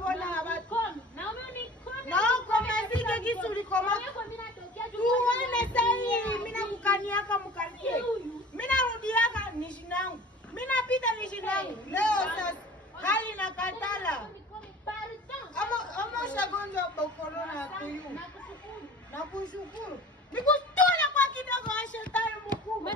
bona abatu. Na uko mazike kisu likoma. Tuone sahi mimi nakukaniaka mkaribie. Mimi narudiaka nishinangu. Mimi napita nishinangu. Leo sasa hali na katala. Ama shagonja kwa corona kuyu. Nakushukuru. Nikutuna kwa kidogo wa shetani mkubwa.